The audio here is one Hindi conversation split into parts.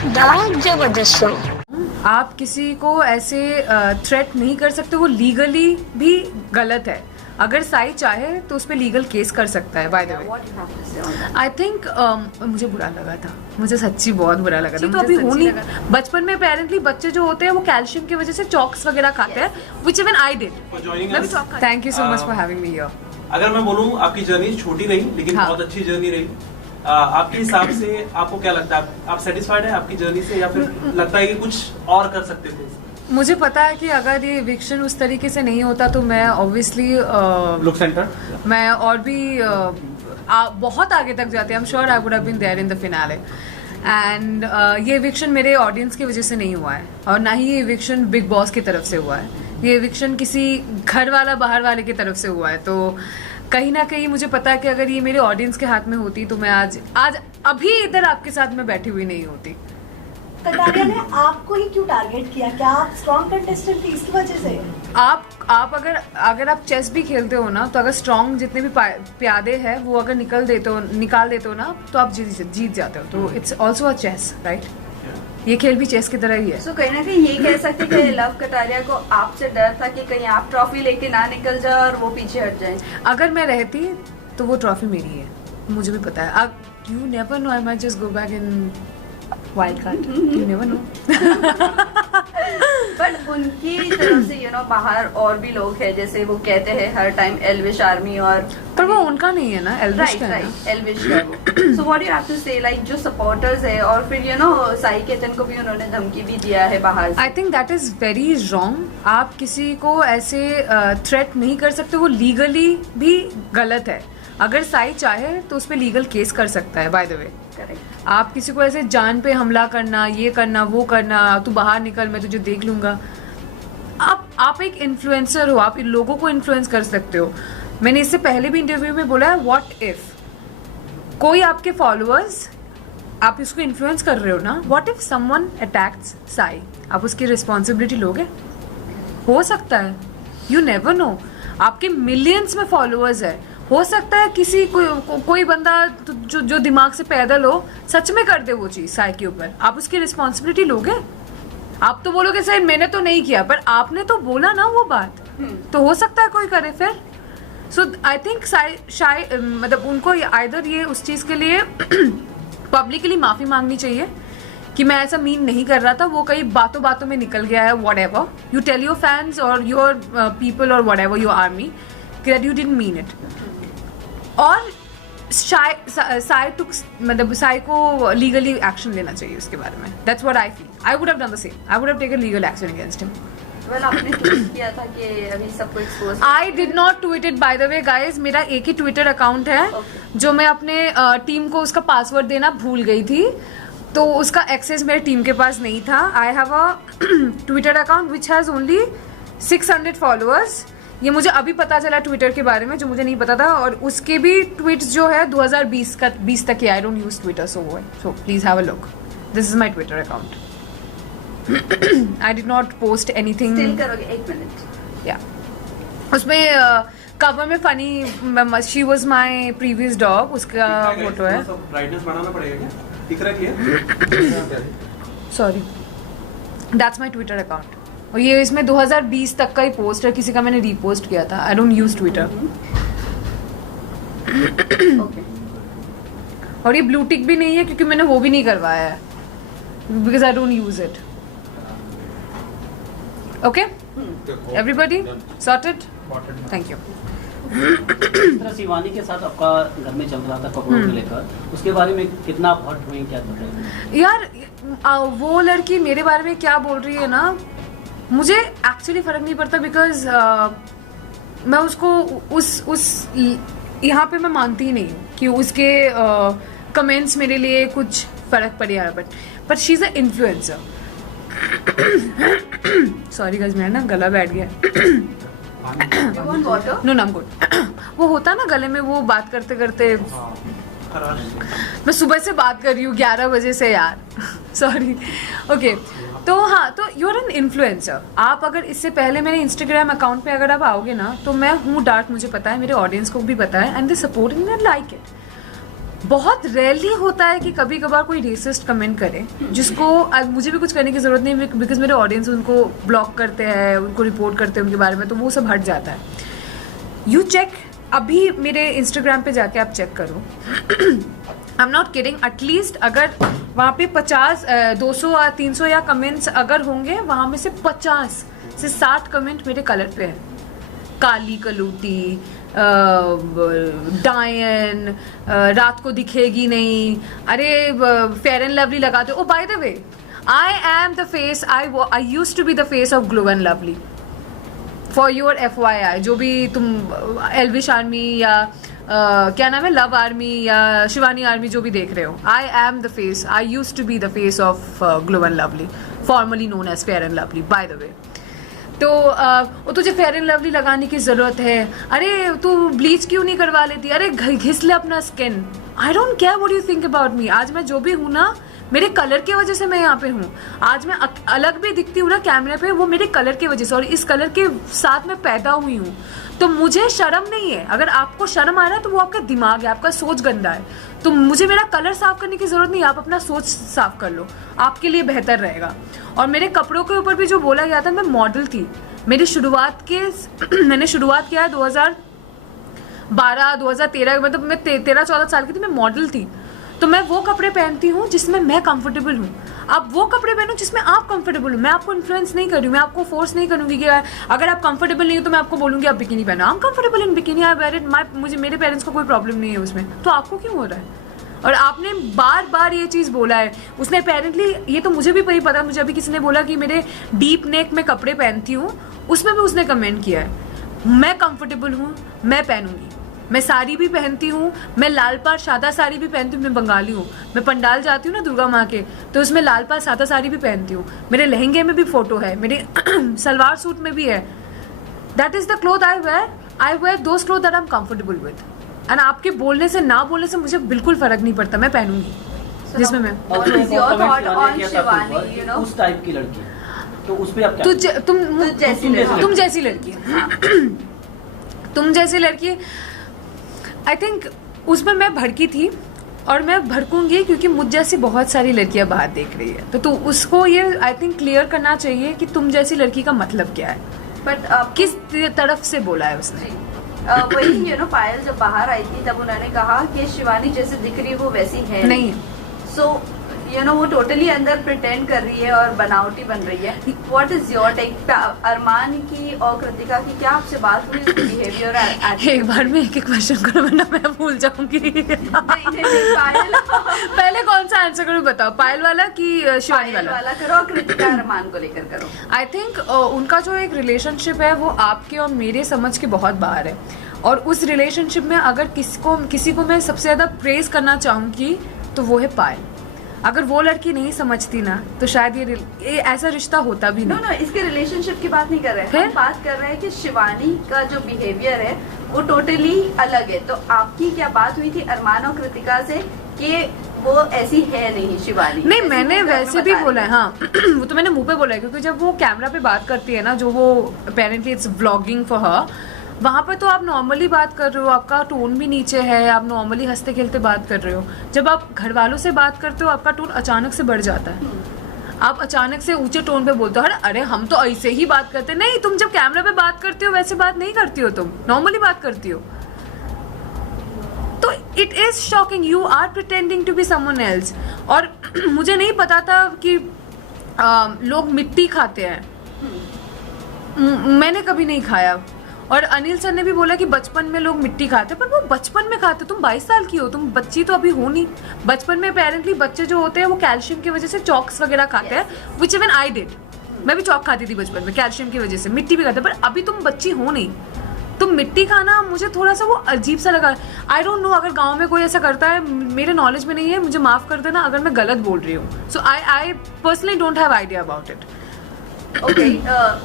द जबरदस्त शो। आप किसी को ऐसे थ्रेट नहीं कर सकते, वो लीगली भी गलत है। अगर साई चाहे तो उस पर लीगल केस कर सकता है। Bye the way I think मुझे बुरा लगा था, मुझे सच्ची बहुत बुरा लगा था। तो अभी हो नहीं, बचपन में अपेरेंटली बच्चे जो होते हैं वो कैल्शियम की वजह से चॉक्स वगैरह खाते हैं, which even I did. Thank you so much for having me here. अगर मैं बोलूं आपकी जर्नी छोटी रही लेकिन बहुत अच्छी जर्नी रही, आपके हिसाब से आपको क्या लगता है, आप सेटिस्फाइड है आपकी जर्नी से या फिर लगता है कि कुछ और कर सकते थे? मुझे पता है कि अगर ये इविक्शन उस तरीके से नहीं होता तो मैं ऑब्वियसली लुक सेंटर मैं और भी बहुत आगे तक जाती। I am sure I would have been there in the finale. And ये इविक्शन मेरे ऑडियंस की वजह से नहीं हुआ है, और ना ही ये इविक्शन बिग बॉस की तरफ से हुआ है। ये इविक्शन किसी घर वाला बाहर वाले की तरफ से हुआ है। तो कहीं ना कहीं मुझे पता है कि अगर ये मेरे ऑडियंस के हाथ में होती तो मैं आज अभी इधर आपके साथ में बैठी हुई नहीं होती। कटारिया ने आपको ही क्यों टारगेट किया? क्या आप स्ट्रॉन्ग कंटेस्टेंट थी इसकी वजह से? आप अगर आप चेस भी खेलते हो ना, तो अगर स्ट्रॉन्ग जितने भी प्यादे हैं वो अगर निकाल देते हो ना, तो आप जीत जाते हो। तो it's also a chess, right? ये खेल भी चेस की तरह ही है। सो कहीं ना कहीं ये कह सकते कि लव कटारिया को आपसे डर था कि कहीं आप ट्रॉफी लेके ना निकल जाए और वो पीछे हट जाए। अगर मैं रहती तो वो ट्रॉफी मेरी है, मुझे भी पता है। अब you never know, I might just go back in wild card, you never know. But उनकी तरफ से बाहर और भी लोग हैं, जैसे वो कहते हैं हर टाइम एल्विश आर्मी, और पर वो उनका नहीं है ना, एल्विश का है ना। एल्विश का वो। So what you have to say, like जो सपोर्टर्स है, और फिर साई केतन को भी उन्होंने धमकी भी दिया है बाहर से। I think that is very wrong. आप किसी को ऐसे थ्रेट नहीं कर सकते, वो लीगली भी गलत है। अगर साई चाहे तो उस पर लीगल केस कर सकता है। बाय द वे, आप किसी को ऐसे जान पे हमला करना, ये करना, वो करना, तू बाहर निकल मैं तुझे देख लूंगा। आप एक इन्फ्लुएंसर हो, आप इन लोगों को इन्फ्लुएंस कर सकते हो। मैंने इससे पहले भी इंटरव्यू में बोला है, व्हाट इफ कोई आपके फॉलोअर्स, आप इसको इन्फ्लुएंस कर रहे हो ना, what if someone attacks Sai, आप उसकी रिस्पॉन्सिबिलिटी लोगे? हो सकता है, यू नेवर नो। आपके मिलियंस में फॉलोअर्स है, हो सकता है किसी कोई बंदा जो दिमाग से पैदल हो सच में कर दे वो चीज साई के ऊपर। आप उसकी रिस्पॉन्सिबिलिटी लोगे? आप तो बोलोगे सर मैंने तो नहीं किया, पर आपने तो बोला ना वो बात, तो हो सकता है कोई करे फिर। सो आई थिंक मतलब उनको आइदर ये उस चीज के लिए पब्लिकली माफी मांगनी चाहिए कि मैं ऐसा मीन नहीं कर रहा था, वो कई बातों बातों में निकल गया है। Whatever you tell your fans और योर पीपल और whatever your army that you didn't mean it. और साई को लीगली एक्शन लेना चाहिए उसके बारे में। That's what I feel. I would have done the same, I would have taken legal action against him. Well आपने ट्वीट किया था कि अभी सब कुछ expose. I did not tweet it by the way guys. मेरा एक ही ट्विटर अकाउंट है जो मैं अपने टीम को उसका पासवर्ड देना भूल गई थी, तो उसका एक्सेस मेरे टीम के पास नहीं था। I have a Twitter account which has only 600 followers. ये मुझे अभी पता चला ट्विटर के बारे में, जो मुझे नहीं पता था। और उसके भी ट्वीट्स जो है 2020 तक ही। I don't use Twitter, so please have a look. This is my Twitter account. I did not post anything. Still करोगे? 1 मिनट। या उसमें कवर में funny she was my previous dog, उसका फोटो है। ब्राइटनेस बढ़ाना पड़ेगा क्या? दिख रहा है क्या? Sorry, that's my Twitter account. और ये इसमें 2020 तक का ही पोस्ट है, किसी का मैंने रीपोस्ट किया था। आई डोंट यूज ट्विटर। और ये ब्लू टिक भी नहीं है क्योंकि मैंने वो भी नहीं करवाया है, because I don't use it. Okay everybody sorted? Thank you. तरह शिवानी के साथ आपका घर में चल रहा था कपड़ों को लेकर, उसके बारे में कितना आप हर्ट हुए, क्या बताएंगे? यार वो लड़की मेरे बारे में क्या बोल रही है ना, मुझे एक्चुअली फर्क नहीं पड़ता, बिकॉज मैं उसको उस यहाँ पे मैं मानती ही नहीं कि उसके कमेंट्स मेरे लिए कुछ फर्क पड़े यार। But she is a influencer. Sorry guys, मेरा ना गला बैठ गया। नो नाम गुड। वो होता ना गले में, वो बात करते करते मैं सुबह से बात कर रही हूँ 11 बजे से यार। सॉरी। ओके, तो हाँ, तो यू आर एन इन्फ्लुएंसर। आप अगर इससे पहले मेरे इंस्टाग्राम अकाउंट पे अगर आप आओगे ना, तो मैं हूँ डार्क, मुझे पता है, मेरे ऑडियंस को भी पता है, and they support and like it. बहुत रेयरली होता है कि कभी कभार कोई रेसिस्ट कमेंट करे जिसको मुझे भी कुछ करने की ज़रूरत नहीं, बिकॉज मेरे ऑडियंस उनको ब्लॉक करते हैं, उनको रिपोर्ट करते हैं उनके बारे में, तो वो सब हट जाता है. यू चेक, अभी मेरे इंस्टाग्राम पे जाके आप चेक करो. I am not kidding, at least अगर वहाँ पे 50, 200 या 300 या कमेंट्स अगर होंगे, वहाँ में से 50 से 60 कमेंट मेरे कलर पे हैं. काली कलूटी, डायन, रात को दिखेगी नहीं, अरे फेयर एंड लवली लगाते. Oh by the way, I am the face, I used to be the face of glow and lovely. For your FYI, जो भी तुम एल्विश आर्मी या क्या नाम है, लव आर्मी या शिवानी आर्मी जो भी देख रहे हो, I am the face, I used to be the face of glow and Lovely, formerly known as Fair and Lovely by the way. तो वो तुझे फेयर एंड लवली लगाने की ज़रूरत है, अरे तू ब्लीच क्यों नहीं करवा लेती, अरे घिस ले अपना skin. I don't care what you think about me. आज मैं जो भी हूँ ना, मेरे कलर की वजह से मैं यहाँ पे हूँ. आज मैं अलग भी दिखती हूँ ना कैमरे पे, वो मेरे कलर की वजह से, और इस कलर के साथ मैं पैदा हुई हूँ. तो मुझे शर्म नहीं है. अगर आपको शर्म आ रहा है तो वो आपका दिमाग है, आपका सोच गंदा है. तो मुझे मेरा कलर साफ करने की ज़रूरत नहीं है, आप अपना सोच साफ कर लो, आपके लिए बेहतर रहेगा. और मेरे कपड़ों के ऊपर भी जो बोला गया था, मैं मॉडल थी. मेरी शुरुआत के मैंने शुरुआत किया है 2012 2013, मतलब मैं 13-14 साल की थी, मैं मॉडल थी. तो मैं वो कपड़े पहनती हूँ जिसमें मैं कंफर्टेबल हूँ. आप वो कपड़े पहनो जिसमें आप कंफर्टेबल हो. मैं आपको इन्फ्लुएंस नहीं कर रही हूँ, मैं आपको फोर्स नहीं करूँगी कि अगर आप कंफर्टेबल नहीं हो तो मैं आपको बोलूँगी आप बिकिनी पहनो. I am comfortable in bikini, I wear it. मुझे, मेरे पेरेंट्स को कोई प्रॉब्लम नहीं है उसमें, तो आपको क्यों हो रहा है? और आपने बार बार ये चीज़ बोला है. उसने अपेरेंटली, ये तो मुझे भी वही पता, मुझे अभी किसी ने बोला कि मेरे डीप नेक में कपड़े पहनती हूँ, उसमें भी उसने कमेंट किया है. मैं कंफर्टेबल हूँ, मैं पहनूंगी. मैं साड़ी भी पहनती हूँ, मैं लाल पार सादा साड़ी भी पहनती हूँ. मैं बंगाली हूँ, मैं पंडाल जाती हूँ ना दुर्गा माँ के, तो उसमें लाल पार सादा साड़ी भी पहनती हूँ. मेरे लहंगे में भी फोटो है, मेरे सलवार सूट में भी है. That is the cloth I wear those cloth that I am comfortable with. And आपके बोलने से ना बोलने से मुझे बिल्कुल फर्क नहीं पड़ता, मैं पहनूंगी जिसमें मैं. What is your thought on Shivani, you know? उस टाइप की लड़की, तो उस पे आप क्या? तुम जैसी लड़की तुम जैसी लड़की, आई थिंक उसमें मैं भड़की थी और मैं भड़कूंगी क्योंकि मुझ जैसी बहुत सारी लड़कियां बाहर देख रही है. तो उसको ये आई थिंक क्लियर करना चाहिए कि तुम जैसी लड़की का मतलब क्या है. बट किस तरफ से बोला है उसने. वही पायल जब बाहर आई थी तब उन्होंने कहा कि शिवानी जैसे दिख रही है वो वैसी है नहीं. सो वो टोटली अंदर प्रिटेंड कर रही है और बनावटी बन रही है. What is your take? Arman की और कृतिका की क्या आपसे बात हुई उसके बिहेवियर? एक बार में एक क्वेश्चन करो वरना मैं भूल जाऊंगी. पायल पहले कौन सा आंसर करूँ बताओ, पायल वाला कि शिवानी वाला करो और कृतिका अरमान को लेकर करो. आई थिंक उनका जो एक रिलेशनशिप है वो आपके और मेरे समझ के बहुत बाहर है. और उस रिलेशनशिप में अगर किसी को मैं सबसे ज्यादा प्रेज करना चाहूंगी तो वो है पायल. अगर वो लड़की नहीं समझती ना तो शायद ये ऐसा रिश्ता होता भी नहीं. नो इसके रिलेशनशिप की बात नहीं कर रहे हैं, हम बात कर रहे हैं कि शिवानी का जो बिहेवियर है वो टोटली अलग है. तो आपकी क्या बात हुई थी अरमान और कृतिका से कि वो ऐसी है नहीं शिवानी? नहीं, मैंने वैसे भी बोला है. हाँ वो तो मैंने मुंह पे बोला है क्योंकि जब वो कैमरा पे बात करती है ना, जो वो apparently it's vlogging for her, वहाँ पर तो आप नॉर्मली बात कर रहे हो, आपका टोन भी नीचे है, आप नॉर्मली हंसते खेलते बात कर रहे हो. जब आप घर वालों से बात करते हो आपका टोन अचानक से बढ़ जाता है. आप अचानक से ऊंचे टोन पे बोलते हो, अरे हम तो ऐसे ही बात करते. नहीं, तुम जब कैमरा पे बात करते हो वैसे बात नहीं करती हो, तुम नॉर्मली बात करती हो. तो it is shocking, you are pretending to be someone else. और मुझे नहीं पता था कि लोग मिट्टी खाते हैं. मैंने कभी नहीं खाया. और अनिल सर ने भी बोला कि बचपन में लोग मिट्टी खाते, पर वो बचपन में खाते. तुम 22 साल की हो, तुम बच्ची तो अभी हो नहीं. बचपन में अपेरेंटली बच्चे जो होते हैं वो कैल्शियम की वजह से चॉक्स वगैरह खाते हैं, विच इवन आई डिड. मैं भी चॉक खाती थी बचपन में कैल्शियम की वजह से, मिट्टी भी खाते. पर अभी तुम बच्ची हो नहीं, तुम मिट्टी खाना मुझे थोड़ा सा वो अजीब सा लगा. आई डोंट नो, अगर गाँव में कोई ऐसा करता है, मेरे नॉलेज में नहीं है, मुझे माफ कर देना अगर मैं गलत बोल रही हूँ. So I personally don't have idea about it. Okay,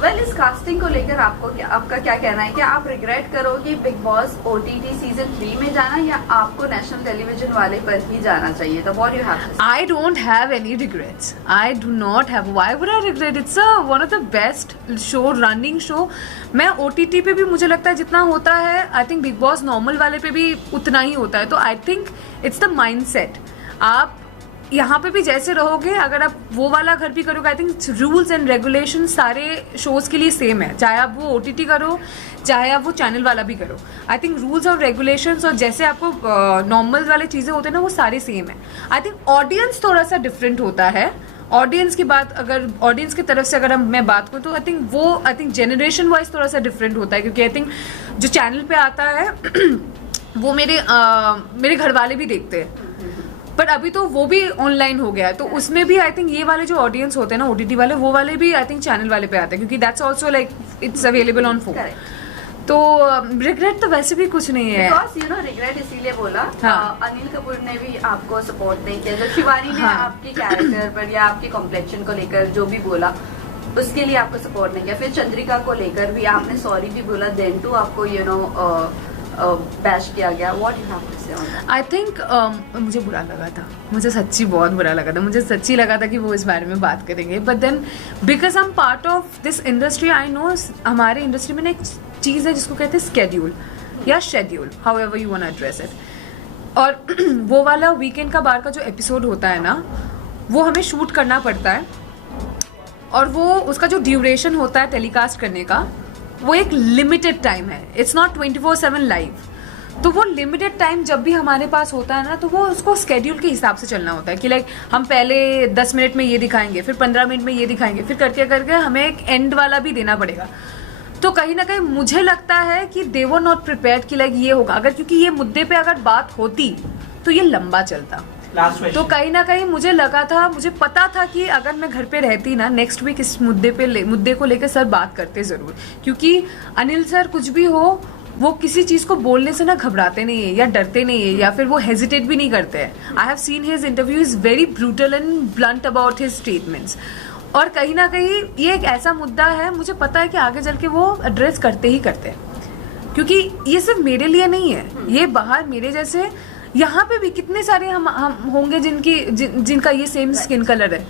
well इस कास्टिंग को लेकर आपका क्या कहना है? क्या आप रिग्रेट करोगे बिग बॉस OTT सीजन 3 में जाना, या आपको नेशनल टेलीविजन वाले पर ही जाना चाहिए था? व्हाट यू हैव टू से? I don't have any regrets. I do not have. Why would I regret? It's one of the best running show. मैं OTT पे भी मुझे लगता है जितना होता है, I think big boss normal वाले पे भी उतना ही होता है. तो I think it's the mindset. आप यहाँ पे भी जैसे रहोगे, अगर आप वो वाला घर भी करोगे, I think rules and regulation सारे शोज के लिए सेम है, चाहे आप वो OTT करो चाहे आप वो चैनल वाला भी करो. आई थिंक रूल्स और रेगुलेशंस और जैसे आपको नॉर्मल वाले चीज़ें होते हैं ना, वो सारे सेम है. आई थिंक ऑडियंस थोड़ा सा डिफरेंट होता है. ऑडियंस की बात, अगर ऑडियंस की तरफ से अगर मैं बात करूँ तो आई थिंक जनरेशन वाइज थोड़ा सा डिफरेंट होता है, क्योंकि आई थिंक जो चैनल पे आता है वो मेरे घर वाले भी देखते हैं, बट अभी तो वो भी ऑनलाइन हो गया है. तो उसमें भी आई थिंक ये वाले जो ऑडियंस होते हैं ना OTT वाले, वो वाले भी आई थिंक चैनल वाले पे आते हैं, क्योंकि that's also like it's available on phone. तो रिग्रेट तो वैसे भी कुछ नहीं है. बिकॉज रिग्रेट इसीलिए बोला, हाँ. अनिल कपूर ने भी आपको सपोर्ट नहीं किया. जब शिवानी ने हाँ. आपकी कैरेक्टर पर या आपकी कॉम्प्लेक्शन को लेकर जो भी बोला, उसके लिए आपको सपोर्ट नहीं किया. फिर चंद्रिका को लेकर भी आपने सॉरी भी बोला, देन टू आपको बैश किया गया. What you have to say on that? I think मुझे बुरा लगा था, मुझे सच्ची बहुत बुरा लगा था. मुझे सच्ची लगा था कि वो इस बारे में बात करेंगे, but then because I am part of this industry, I know हमारे इंडस्ट्री में ना एक चीज़ है जिसको कहते हैं स्केड्यूल या schedule, however you want to address it. और वो वाला वीकेंड का बार का जो एपिसोड होता है ना, वो हमें शूट करना पड़ता है, और वो उसका जो ड्यूरेशन होता है टेलीकास्ट करने का, वो एक लिमिटेड टाइम है. It's not 24/7 live. तो वो लिमिटेड टाइम जब भी हमारे पास होता है ना, तो वो उसको स्केड्यूल के हिसाब से चलना होता है कि लाइक हम पहले 10 मिनट में ये दिखाएंगे, फिर 15 मिनट में ये दिखाएंगे, फिर करके करके हमें एक एंड वाला भी देना पड़ेगा. तो कहीं ना कहीं मुझे लगता है कि दे वर नॉट प्रिपेयर्ड कि लाइक ये होगा, अगर क्योंकि ये मुद्दे पे अगर बात होती तो ये लंबा चलता. तो कहीं ना कहीं मुझे लगा था, मुझे पता था कि अगर मैं घर पे रहती ना, नेक्स्ट वीक इस मुद्दे को लेकर सर बात करते ज़रूर, क्योंकि अनिल सर कुछ भी हो, वो किसी चीज़ को बोलने से ना घबराते नहीं है या डरते नहीं है, या फिर वो हेजिटेट भी नहीं करते हैं. I have seen his interview, is very brutal and blunt about his statements. और कहीं ना कहीं ये एक ऐसा मुद्दा है, मुझे पता है कि आगे चल के वो एड्रेस करते ही करते हैं, क्योंकि ये सिर्फ मेरे लिए नहीं है, ये बाहर मेरे जैसे यहाँ पे भी कितने सारे हम होंगे जिनका ये सेम स्किन कलर है.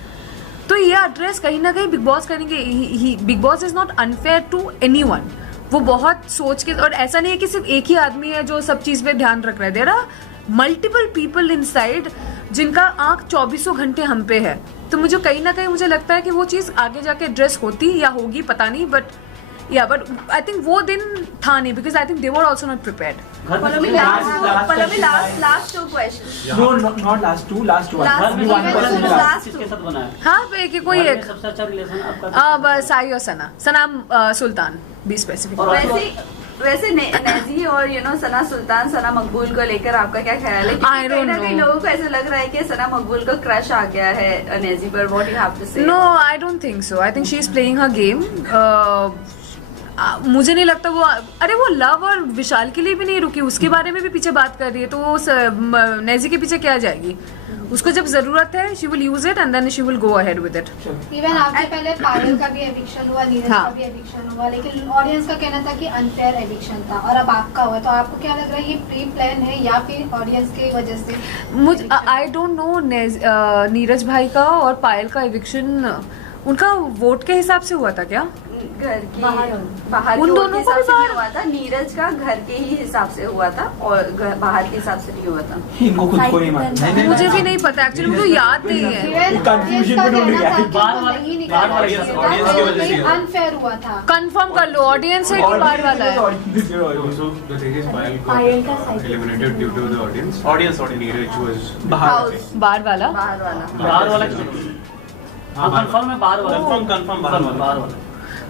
तो ये एड्रेस कहीं ना कहीं बिग बॉस करेंगे. Bigg Boss is not unfair to anyone. वो बहुत सोच के, और ऐसा नहीं है कि सिर्फ एक ही आदमी है जो सब चीज़ पे ध्यान रख रहा है. There are multiple people inside जिनका आंख 24 घंटे हम पे है. तो मुझे कहीं ना कहीं मुझे लगता है कि वो चीज़ आगे जाके एड्रेस होती या होगी, पता नहीं, बट आई थिंक वो दिन था नहीं, because I think they were also not prepared. Last 2 question. No, not last two, last one. Last Only one one. question Last last. किसके साथ बना है? हाँ, पे कोई घर में एक सबसे अच्छा रिलेशन आपका बस साई और सना सुल्तान, बी स्पेसिफिक. और वैसे नेजी और सना सुल्तान, सना मकबूल को लेकर आपका क्या ख्याल है? I don't क्योंकि कई know. लोगों को ऐसा लग रहा है कि सना मकबूल को क्रश आ गया है नेजी पर. What you have to say? No, I don't think so. I think she is playing her game. मुझे नहीं लगता वो, अरे वो लव और विशाल के लिए भी नहीं रुकी, उसके बारे में भी पीछे बात कर रही है, तो वो नेजी के पीछे क्या जाएगी? उसको जब जरूरत है she will use it and then she will go ahead with it. Even आपसे पहले पायल का भी एविक्शन हुआ, नीरज हाँ. का भी एविक्शन हुआ, लेकिन ऑडियंस का कहना था कि अनफेयर एविक्शन था, और अब आपका हुआ. तो आपको क्या लग रहा है, ये प्री प्लान है या फिर ऑडियंस की वजह से? मुझे आई डोंट नो. नीरज भाई का और पायल का एविक्शन उनका वोट के हिसाब से हुआ था क्या? घर की बाहर उन के दोनों को हिसाब भी से नहीं बाहर? हुआ था. नीरज का घर के ही हिसाब से हुआ था और बाहर के हिसाब से नहीं हुआ था. इनको खुद को नहीं मालूम. मुझे भी नहीं पता एक्चुअली, मुझे याद नहीं है. इवन confusion ऑडियंस का में ढूंढ कहना गया. था कि बार वो बार- नहीं निकल बार बार रहा था, audience की वजह से हुआ. अनफेयर हुआ था. कंफर्म कर लो, ऑडियंस है कि बाहर वाला है? Also, the thing is, Payal got eliminated due to the audience. Audience. Neeraj was house बाहर वाला. बाहर वाला. बाहर वाला हाँ, कंफर्म है बाहर वाला. Confirm बाहर वाला.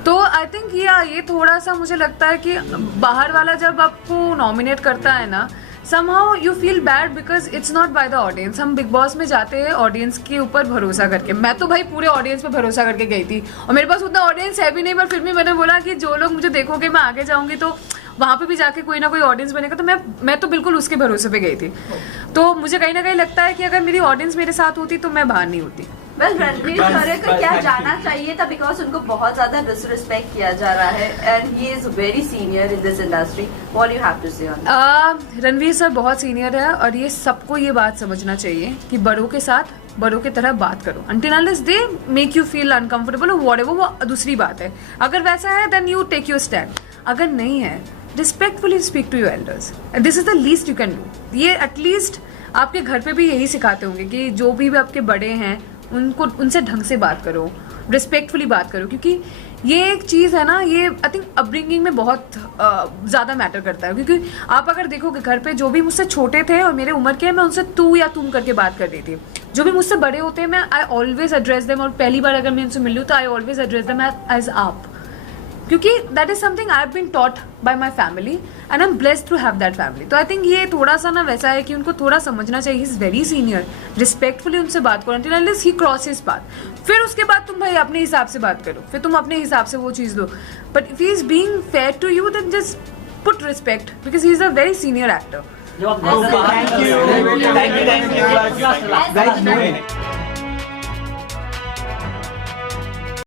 तो आई थिंक ये थोड़ा सा मुझे लगता है कि बाहर वाला जब आपको नॉमिनेट करता है ना, somehow you feel bad because it's not by the audience. हम बिग बॉस में जाते हैं ऑडियंस के ऊपर भरोसा करके. मैं तो भाई पूरे ऑडियंस पे भरोसा करके गई थी, और मेरे पास उतना ऑडियंस है भी नहीं, पर फिर भी मैंने बोला कि जो लोग मुझे देखोगे मैं आगे जाऊंगी तो वहां पे भी जाके कोई ना कोई ऑडियंस बनेगा, तो मैं तो बिल्कुल उसके भरोसे पे गई थी। तो मुझे कहीं ना कहीं लगता है कि अगर मेरी ऑडियंस मेरे साथ होती तो मैं बाहर नहीं होती। वेल, रणवीर शौर्य को क्या जाना चाहिए था, बिकॉज उनको बहुत ज्यादा डिसरिस्पेक्ट किया जा रहा है and he is very senior in this industry. What you have to say on? Ranveer sir बहुत सीनियर है और ये सबको ये बात समझना चाहिए कि बड़ों के साथ बड़ों की तरह बात करो। Until unless they make you feel uncomfortable or whatever, वो दूसरी बात है। अगर वैसा है then you take your stand। अगर नहीं है, respectfully speak to your elders। This is the least you can do। ये एटलीस्ट आपके घर पे भी यही सिखाते होंगे कि जो भी आपके बड़े हैं उनसे ढंग से बात करो, रिस्पेक्टफुली बात करो, क्योंकि ये एक चीज़ है ना, ये आई थिंक अपब्रिंगिंग में बहुत ज़्यादा मैटर करता है। क्योंकि आप अगर देखोगे घर पे जो भी मुझसे छोटे थे और मेरे उम्र के, मैं उनसे तू या तुम करके बात कर रही थी। जो भी मुझसे बड़े होते हैं मैं आई ऑलवेज एड्रेस देम, और पहली बार अगर मैं उनसे मिल लूँ तो I always address them as आप, क्योंकि that is something I have been taught by my family and I am blessed to have that family. तो आई थिंक ये थोड़ा सा ना वैसा है कि उनको थोड़ा समझना चाहिए, ही इज वेरी सीनियर, रिस्पेक्टफुली उनसे बात करो until unless he crosses path। फिर उसके बाद तुम भाई अपने हिसाब से बात करो, फिर तुम अपने हिसाब से वो चीज़ दो, but if he is being fair to you then just put respect because he is a very senior actor. जो आप